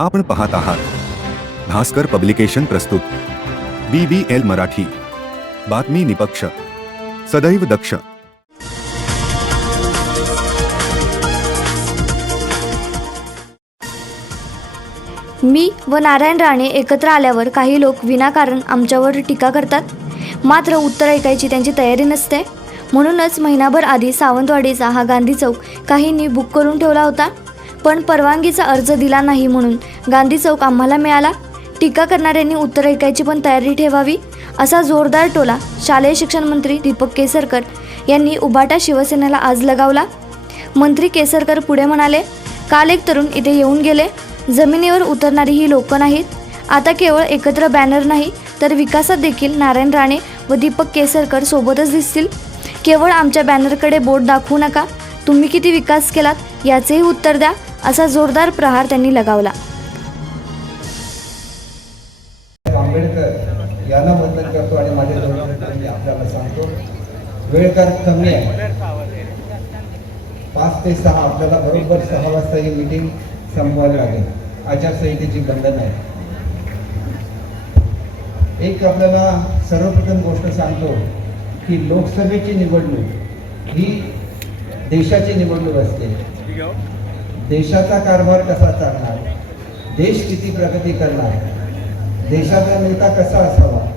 आपण पाहत आहात. भास्कर पब्लिकेशन प्रस्तुत. B B L Marathi. बातमी निपक्ष. सदैव दक्ष. मी व नारायण राणे एकत्र आल्यावर काही लोक विनाकारण आमच्यावर टीका करतात. मात्र उत्तर ऐकायची त्यांची तयारी नसते. म्हणूनच महिनाभर आधी सावंतवाडीचा हा गांधी चौक काहींनी बुक करून ठेवला होता. पण परवानगीचा अर्ज दिला नाही म्हणून गांधी चौक आम्हाला मिळाला. टीका करणाऱ्यांनी उत्तर ऐकायची पण तयारी ठेवावी असा जोरदार टोला शालेय शिक्षण मंत्री दीपक केसरकर यांनी उबाटा शिवसेनेला आज लगावला. मंत्री केसरकर पुढे म्हणाले काल एक तरुण इथे येऊन गेले. जमिनीवर उतरणारी ही लोकं नाहीत. आता केवळ एकत्र बॅनर नाही तर विकासात देखील नारायण राणे व दीपक केसरकर सोबतच दिसतील. केवळ आमच्या बॅनरकडे बोट दाखवू नका. तुम्ही किती विकास केलात याचेही उत्तर द्या. असा जोरदार प्रहार त्यांनी लगावला. आंबेडकर यांना वंदन करतो आणि माझ्या मी आपल्याला सांगतो वेळ तर कमी आहे. पाच ते सहा आपल्याला बरोबर सहा वाजता ही मीटिंग संपवावी लागेल. आचारसंहितेची बंधन आहे. एक आपल्याला सर्वप्रथम गोष्ट सांगतो की लोकसभेची निवडणूक ही देशाची निवडणूक असते. देशाचा कारभार कसा चालणार? देश किती प्रगती करणार? देशाचा नेता कसा असावा?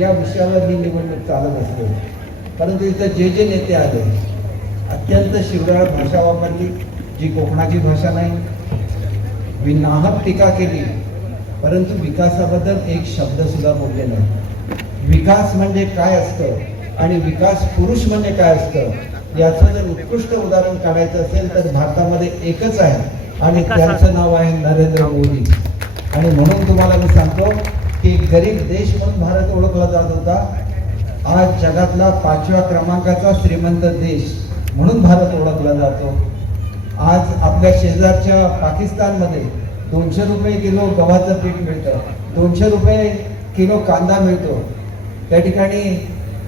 या विषयावर ही निवडणूक चालत असते. परंतु इथं जे जे नेते आले अत्यंत शिवराळ भाषा वापरली जी कोकणाची भाषा नाही. विनाहक टीका केली परंतु विकासाबद्दल एक शब्द सुद्धा बोलले नाही. विकास म्हणजे काय असतं? आणि विकास पुरुष म्हणजे काय असतं? याचं जर उत्कृष्ट उदाहरण काढायचं असेल तर भारतामध्ये एकच आहे आणि त्यांचं नाव आहे नरेंद्र मोदी. आणि म्हणून तुम्हाला मी सांगतो की गरीब देश म्हणून भारत ओळखला जात होता. आज जगातला पाचव्या क्रमांकाचा श्रीमंत देश म्हणून भारत ओळखला जातो. आज आपल्या शेजारच्या पाकिस्तानमध्ये दोनशे रुपये किलो गव्हाचं पीठ मिळतं. दोनशे रुपये किलो कांदा मिळतो. त्या ठिकाणी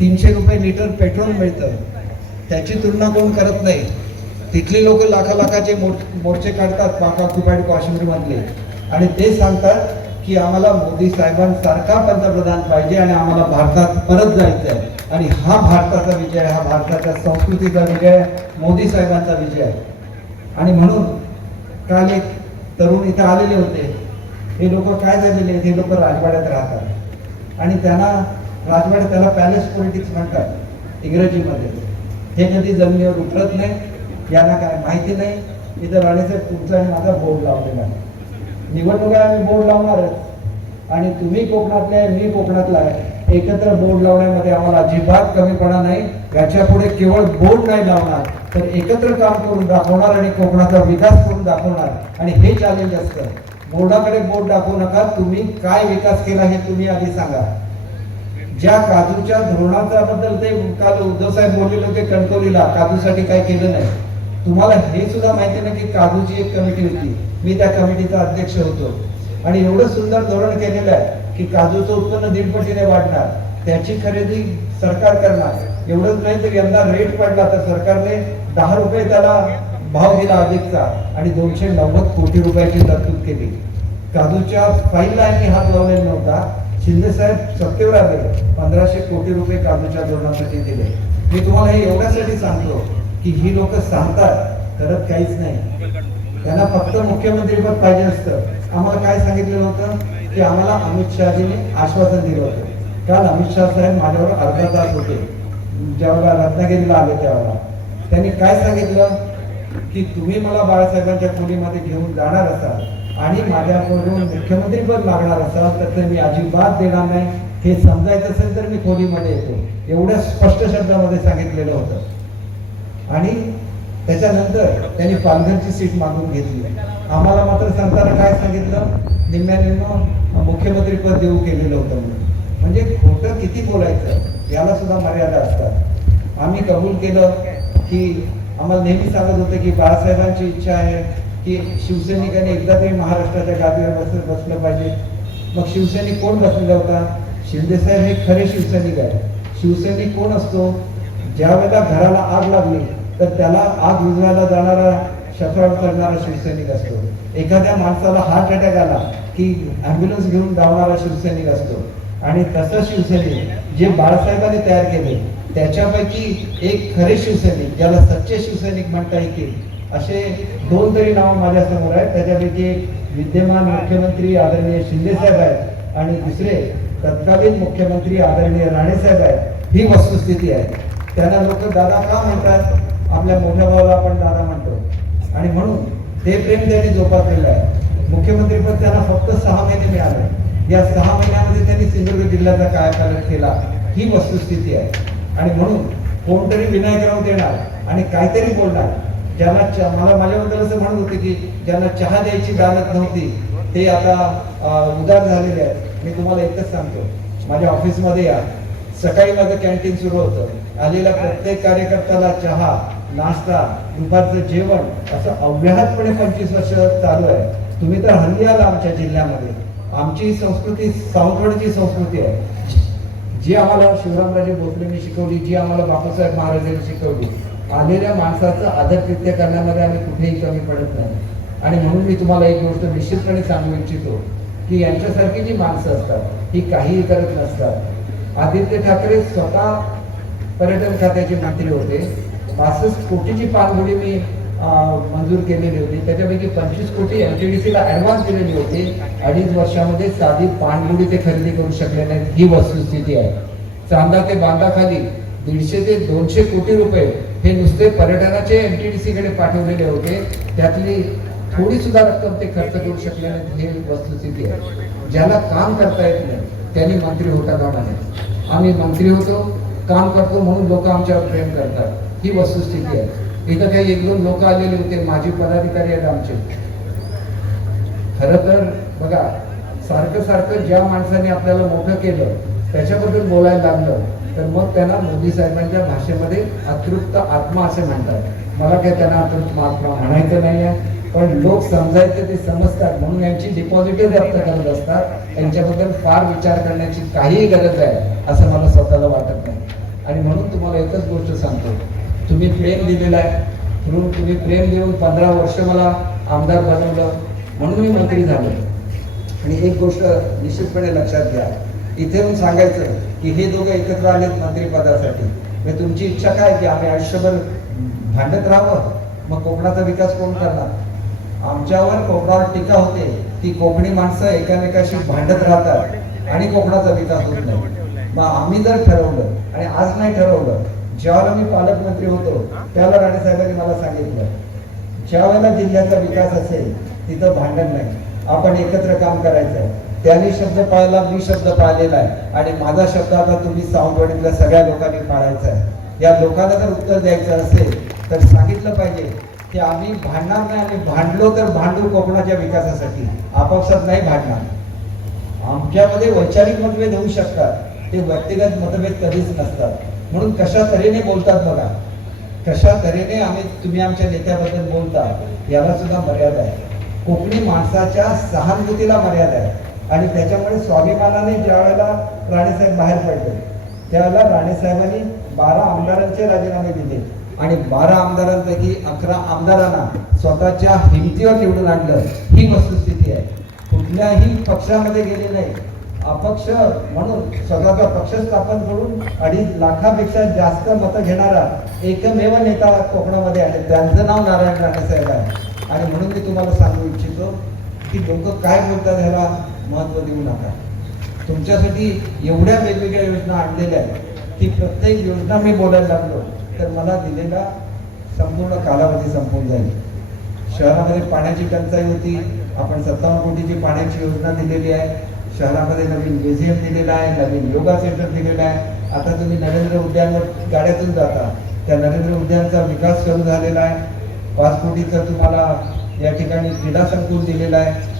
तीनशे रुपये लिटर पेट्रोल मिळतं. त्याची तुलना कोण करत नाही. तिथले लोक लाखा लाखाचे मोर्चे काढतात पाका कुपाड काश्मीरमधले आणि ते सांगतात की आम्हाला मोदी साहेबांसारखा पंतप्रधान पाहिजे आणि आम्हाला भारतात परत जायचं आहे आणि हा भारताचा विजय आहे, हा भारताच्या संस्कृतीचा विजय मोदी साहेबांचा विजय आहे. आणि म्हणून काल एक तरुण इथे आलेले होते. हे लोक काय झालेले आहेत हे लोक राजवाड्यात राहतात. आणि त्यांना राजवाड्यात त्याला पॅलेस पॉलिटिक्स म्हणतात इंग्रजीमध्ये. हे कधी जमिनीवर उतरत नाही. यांना काय माहिती नाही. इथं राणेसाहेब तुमचा आणि माझा बोर्ड लावलेला आहे. निवडणुका आम्ही बोर्ड लावणारच आणि तुम्ही कोकणातले आहे मी कोकणातला आहे. एकत्र बोर्ड लावण्यामध्ये आम्हाला अजिबात कमीपणा नाही. याच्यापुढे केवळ बोर्ड नाही लावणार तर एकत्र काम करून दाखवणार आणि कोकणाचा विकास करून दाखवणार. आणि हे चॅलेंज असतं. बोर्डाकडे बोर्ड दाखवू नका. तुम्ही काय विकास केला हे तुम्ही आधी सांगा. ज्या काजूच्या धोरणाचा बद्दल ते काल उद्धव साहेब बोललेले होते कणकवलीला काजूसाठी काय केलं नाही. तुम्हाला हे सुद्धा माहिती नाही की काजूची एक कमिटी होती. मी त्या कमिटीचा अध्यक्ष होतो. आणि एवढं सुंदर धोरण केलेलं आहे की काजूचं उत्पन्न दीड पटीने वाढणार. त्याची खरेदी सरकार करणार. एवढंच नाही तर यंदा रेट पडला तर सरकारने दहा रुपये त्याला भाव दिला अधिकचा आणि दोनशे नव्वद कोटी रुपयाची तरतूद केली. काजूच्या फाईलला यांनी हात लावलेला नव्हता. शिंदे साहेब सत्तेवर आले. पंधराशे कोटी रुपये काजूच्या धोरणासाठी दिले. मी तुम्हाला हे एवढ्यासाठी सांगतो की ही लोक सांगतात करत काहीच नाही. त्यांना फक्त मुख्यमंत्रीपद पाहिजे असतं. आम्हाला काय सांगितलेलं होतं की आम्हाला अमित शहाजीने आश्वासन दिलं होतं. काल अमित शहा साहेब माझ्यावर अर्धा तास होते. ज्यावेळेला रत्नागिरीला आले त्यावेळेला. त्यांनी काय सांगितलं? की तुम्ही मला बाळासाहेबांच्या खोलीमध्ये घेऊन जाणार असाल. आणि माझ्याकडून मुख्यमंत्रीपद लागणार असाल तर ते मी अजिबात देणार नाही. हे समजायचं असेल तर मी खोलीमध्ये येतो. एवढ्या स्पष्ट शब्दामध्ये सांगितलेलं होतं. आणि त्याच्यानंतर त्यांनी पालघरची सीट मागून घेतली. आम्हाला मात्र सांगताना काय सांगितलं? निम्म्यानिम्म मुख्यमंत्रीपद मुख्यमंत्री पद देऊ केलेलं होतं म्हणून. म्हणजे खोटं किती बोलायचं? याला सुद्धा मर्यादा असतात. आम्ही कबूल केलं की आम्हाला नेहमी सांगत होतं की बाळासाहेबांची इच्छा आहे. की शिवसैनिकांनी एकदा तरी महाराष्ट्राच्या गादीवर बस बसलं पाहिजे. मग शिवसैनिक कोण बसलेला होता? शिंदेसाहेब हे खरे शिवसैनिक आहे शिवसैनिक कोण असतो? ज्या वेळेला घराला आग लागली तर त्याला आग विजवायला जाणारा शत्राव करणारा शिवसैनिक असतो. एखाद्या माणसाला हार्ट अटॅक आला की ॲम्ब्युलन्स घेऊन धावणारा शिवसैनिक असतो. आणि तसं शिवसैनिक जे बाळासाहेबांनी तयार केले त्याच्यापैकी एक खरे शिवसैनिक ज्याला सच्चे शिवसैनिक म्हणता येतील असे दोन तरी नावं माझ्यासमोर आहेत. त्याच्यापैकी एक विद्यमान मुख्यमंत्री आदरणीय शिंदेसाहेब आहेत आणि दुसरे तत्कालीन मुख्यमंत्री आदरणीय राणेसाहेब आहेत. ही वस्तुस्थिती आहे. त्यांना लोक दादा का म्हणतात? आपल्या मोठ्या भावाला आपण दादा म्हणतो. आणि म्हणून ते प्रेम त्यांनी जोपासलेलं आहे. मुख्यमंत्री पण त्यांना फक्त सहा महिने मिळाले. या सहा महिन्यामध्ये त्यांनी सिंधुदुर्ग जिल्ह्याचा कायापालट केला. ही वस्तुस्थिती आहे. आणि म्हणून कोणतरी विनायक राऊत येणार आणि काहीतरी बोलणार. ज्यांना मला माझ्याबद्दल असं म्हणत होते की ज्यांना चहा द्यायची दानत नव्हती ते आता उदार झालेले आहेत. मी तुम्हाला एकच सांगतो. माझ्या ऑफिसमध्ये या. सकाळी माझं कॅन्टीन सुरू होतं. आलेल्या प्रत्येक कार्यकर्त्याला चहा नाश्ता दुपारचं जेवण असं अव्याहतपणे पंचवीस वर्ष चालू आहे. तुम्ही तर हल्ली आला आमच्या जिल्ह्यामध्ये. आमची संस्कृती सावकडची संस्कृती आहे. जी आम्हाला शिवरामराजे भोसलेंनी शिकवली जी आम्हाला बापूसाहेब महाराजांनी शिकवली आलेल्या माणसाचं आदरकृत्य करण्यामध्ये आम्ही कुठेही कमी पडत नाही. आणि म्हणून मी तुम्हाला एक गोष्ट निश्चितपणे सांगू इच्छितो की यांच्यासारखी जी माणसं असतात ही काहीही करत नसतात. आदित्य ठाकरे स्वतः पर्यटन खात्याचे मंत्री होते. पासष्ट कोटीची पानगुडी मी मंजूर केलेली होती. त्याच्यापैकी पंचवीस कोटी एमटीडीसी ला ऍडव्हान्स दिलेली होती. अडीच वर्षामध्ये साधी पानगुडी ते खरेदी करू शकले नाहीत. ही वस्तुस्थिती आहे. चांदा ते बांधाखाली दीडशे ते दोनशे कोटी रुपये हे नुसते पर्यटनाचे एमटीडीसी कडे पाठवलेले होते. त्यातली थोडी सुद्धा रक्कम ते खर्च करू शकले नाही हे वस्तुस्थिती आहे. ज्याला काम करता येत नाही त्यांनी मंत्री होता कामा नये. आम्ही मंत्री होतो काम करतो म्हणून लोक आमच्यावर प्रेम करतात. ही वस्तुस्थिती आहे. इथं काही एक दोन लोक आलेले होते माजी पदाधिकारी आहेत आमचे. खरं तर बघा सारखं सारखं ज्या माणसाने आपल्याला मोठं केलं त्याच्याबद्दल बोलायला लागलं. तर मग त्यांना मोदी साहेबांच्या भाषेमध्ये अतृप्त आत्मा असे म्हणतात. मला काही त्यांना अतृप्त आत्मा म्हणायचं नाही आहे पण लोक समजायचे ते समजतात. म्हणून यांची डिपॉझिटच व्यक्त करत असतात. यांच्याबद्दल फार विचार करण्याची काहीही गरज आहे असं मला स्वतःला वाटत नाही. आणि म्हणून तुम्हाला एकच गोष्ट सांगतो. तुम्ही प्रेम दिलेलं आहे. म्हणून तुम्ही प्रेम देऊन पंधरा वर्ष मला आमदार बनवलं. म्हणून मी मंत्री झालो. आणि एक गोष्ट निश्चितपणे लक्षात घ्या. इथे येऊन सांगायचं की हे दोघं एकत्र आलेत मंत्रिपदासाठी. म्हणजे तुमची इच्छा काय की आम्ही आयुष्यभर भांडत राहावं? मग कोकणाचा विकास कोण करणार? आमच्यावर कोकणावर टीका होते की कोकणी माणसं एकामेकाशी भांडत राहतात आणि कोकणाचा विकास होत नाही. मग आम्ही जर ठरवलं आणि आज नाही ठरवलं ज्यावेळेला मी पालकमंत्री होतो त्यावेळेला राणे साहेबांनी मला सांगितलं ज्या वेळेला जिल्ह्याचा विकास असेल तिथं भांडण नाही. आपण एकत्र काम करायचं आहे. त्याने शब्द पाळला मी शब्द पाळलेला आहे. आणि माझा शब्द आता तुम्ही सावंतवाडीतल्या सगळ्या लोकांनी पाळायचा आहे. या लोकांना जर उत्तर द्यायचं असेल तर सांगितलं पाहिजे की आम्ही भांडणार नाही आणि भांडलो तर भांडू कोकणाच्या विकासासाठी. आपापसात नाही भांडणार. आमच्यामध्ये वैचारिक मतभेद होऊ शकतात. ते व्यक्तिगत मतभेद कधीच नसतात. म्हणून कशा तऱ्हेने बोलतात बघा. कशा तऱ्हेने आम्ही तुम्ही आमच्या नेत्याबद्दल बोलता याला सुद्धा मर्यादा आहे. कोकणी माणसाच्या सहानुभूतीला मर्यादा आहे. आणि त्याच्यामुळे स्वाभिमानाने ज्या वेळेला राणेसाहेब बाहेर पडले त्यावेळेला राणेसाहेबांनी बारा आमदारांचे राजीनामे दिले. आणि बारा आमदारांपैकी अकरा आमदारांना स्वतःच्या हिमतीवर निवडून आणलं. ही वस्तुस्थिती आहे. कुठल्याही पक्षामध्ये गेले नाही. अपक्ष म्हणून स्वतःचा पक्ष स्थापन करून अडीच लाखापेक्षा जास्त मतं घेणारा एकमेव नेता कोकणामध्ये आहे. त्यांचं नाव नारायण राणेसाहेब आहे. आणि म्हणून मी तुम्हाला सांगू इच्छितो की लोक काय बोलतात ह्याला? महत्त्व देऊ नका. तुमच्यासाठी एवढ्या वेगवेगळ्या योजना आणलेल्या आहेत की प्रत्येक योजना मी बोलायला लागलो तर मला दिलेला संपूर्ण कालावधी संपून जाईल. शहरामध्ये पाण्याची टंचाई होती आपण सत्तावन्न कोटीची पाण्याची योजना दिलेली आहे. शहरामध्ये नवीन म्युझियम दिलेला आहे नवीन योगा सेंटर दिलेला आहे. आता तुम्ही नरेंद्र उद्यानवर गाड्यातून जाता त्या नरेंद्र उद्यानचा विकास सुरू झालेला आहे. पाच कोटीचा तुम्हाला या ठिकाणी क्रीडा संकुल दिलेला आहे.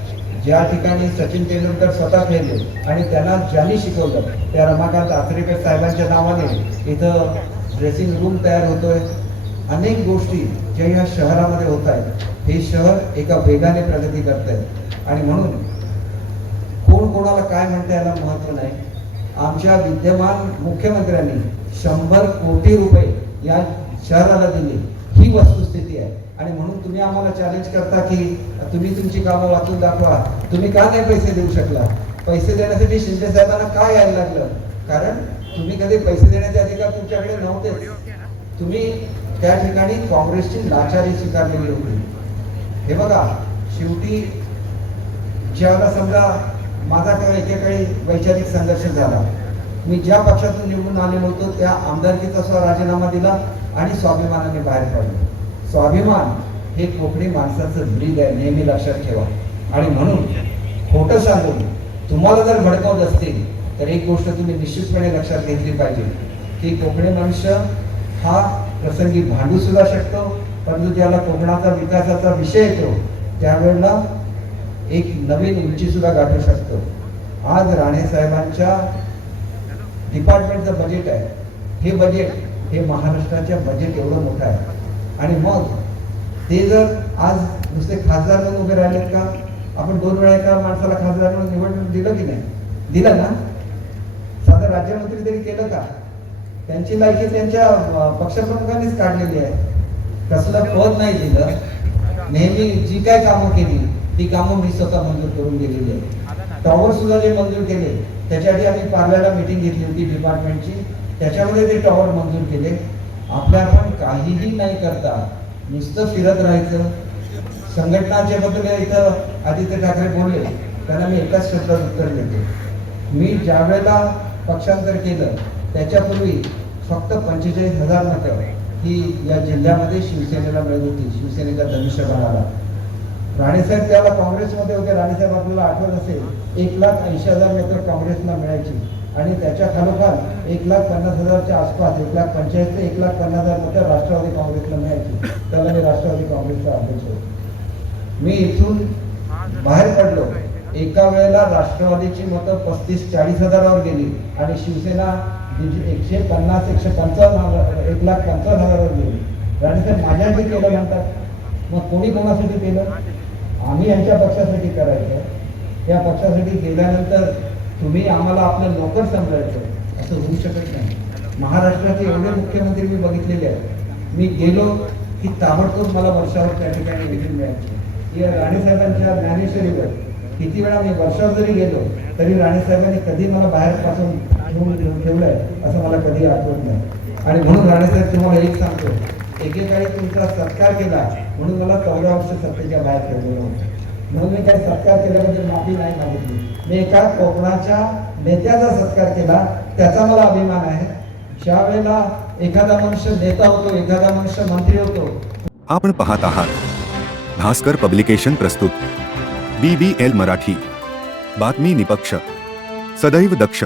ज्या ठिकाणी सचिन तेंडुलकर स्वतः खेळले आणि त्यांना ज्यांनी शिकवलं त्या रमाकांत आचरेकर साहेबांच्या नावाने इथं ड्रेसिंग रूम तयार होतोय. अनेक गोष्टी ज्या ह्या शहरामध्ये होत आहेत हे शहर एका वेगाने प्रगती करत आहे आणि म्हणून कोण कोणाला काय म्हणतं याला महत्त्व नाही. आमच्या विद्यमान मुख्यमंत्र्यांनी शंभर कोटी रुपये या शहराला दिले. वस्तुस्थिती आहे. आणि म्हणून तुम्ही आम्हाला चॅलेंज करता की तुम्ही तुमची कामं वाचून दाखवा. तुम्ही का नाही पैसे देऊ शकला? पैसे देण्यासाठी शिंदे साहेबांना का यायला लागलं? कारण तुम्ही कधी पैसे देण्याचे अधिकार तुमच्याकडे नव्हते. तुम्ही त्या ठिकाणी काँग्रेसची लाचारी स्वीकारलेली होती. हे बघा शेवटी ज्याला समजा माझा काही एकेकाळी वैचारिक संघर्ष झाला? मी ज्या पक्षातून निवडून आलेलो होतो त्या आमदारकीचा सुद्धा राजीनामा दिला. आणि स्वाभिमानाने बाहेर पडलो. स्वाभिमान हे कोकणी माणसाचं ब्रीद आहे नेहमी लक्षात ठेवा. आणि म्हणून खोटं सांगून तुम्हाला जर भडकावत असतील तर एक गोष्ट तुम्ही निश्चितपणे लक्षात घेतली पाहिजे की कोकणी मनुष्य हा प्रसंगी भांडू सुद्धा शकतो परंतु ज्याला कोकणाचा विकासाचा विषय येतो. त्यावेळेला एक नवीन उंची सुद्धा गाठू शकतो. आज राणे साहेबांच्या डिपार्टमेंटचं बजेट आहे. हे बजेट हे महाराष्ट्राच्या बजेट एवढं मोठं आहे. आणि मग ते जर आज नुसते खासदार म्हणून उभे राहिलेत का? आपण दोन वेळा एका माणसाला खासदार म्हणून निवडणूक दिलं की नाही? दिलं ना? साधं राज्यमंत्री तरी केलं का? त्यांची लायकी त्यांच्या पक्षप्रमुखांनीच काढलेली आहे. कसलं पद नाही दिलं. नेहमी जी काय कामं केली ती कामं मी स्वतः मंजूर करून गेलेली आहे टॉवर सुद्धा जे मंजूर केले त्याच्यासाठी आम्ही पार्ल्याला मिटिंग घेतली होती डिपार्टमेंटची त्याच्यामध्ये ते टॉवर मंजूर केले. आपल्या आपण काहीही नाही करता नुसतं फिरत राहायचं. संघटनाच्या बद्दल इथं आदित्य ठाकरे बोलले त्यांना मी एकाच शब्दात उत्तर देतो. मी ज्या वेळेला पक्षांतर केलं त्याच्यापूर्वी फक्त पंचेचाळीस हजार मतं ही या जिल्ह्यामध्ये शिवसेनेला मिळत होती शिवसेनेच्या धनुष्यबाणाला राणेसाहेब त्याला काँग्रेसमध्ये होते राणेसाहेब आपल्याला आठवत असेल एक लाख ऐंशी हजार मतं काँग्रेसला मिळायची. आणि त्याच्या खालोखाल एक लाख पन्नास हजारच्या आसपास एक लाख पंचायत ते एक लाख पन्नास हजार मतं राष्ट्रवादी काँग्रेसला मिळायची. त्याला मी राष्ट्रवादी काँग्रेसचा अध्यक्ष होतो. मी इथून बाहेर पडलो. एका वेळेला राष्ट्रवादीची मतं पस्तीस चाळीस हजारावर गेली आणि शिवसेना एकशे पन्नास एकशे पंचावन्न हजार एक लाख पंचावन्न हजारावर गेली. राणेसाहेब माझ्यासाठी केलं म्हणतात. मग कोणी कोणासाठी केलं? आम्ही यांच्या पक्षासाठी करायचं. या पक्षासाठी गेल्यानंतर तुम्ही आम्हाला आपलं नोकर समजायचं असं होऊ शकत नाही. महाराष्ट्राचे एवढे मुख्यमंत्री मी बघितलेले आहेत. मी गेलो की ताबडतोब मला वर्षावर त्या ठिकाणी भेटून मिळायची. या राणेसाहेबांच्या ज्ञानेश्वरीवर किती वेळा मी वर्षावर जरी गेलो तरी राणेसाहेबांनी कधी मला बाहेर पासून ठेवलंय असं मला कधी आठवत नाही. आणि म्हणून राणेसाहेब तुम्हाला एक सांगतो एकेकाळी तुमचा सत्कार केला म्हणून मला चौदा वर्ष सत्तेच्या बाहेर ठेवलेलं होतं. म्हणून मी काही सत्कार केल्याबद्दल माफी नाही मागितली. मी एका कोकणाच्या नेत्याचा सत्कार केला त्याचा मला अभिमान आहे. ज्या वेळेला एखादा मनुष्य नेता होतो एखादा मनुष्य मंत्री होतो. आपण पाहत आहात भास्कर पब्लिकेशन प्रस्तुत. B B L Marathi. बातमी निपक्ष. सदैव दक्ष.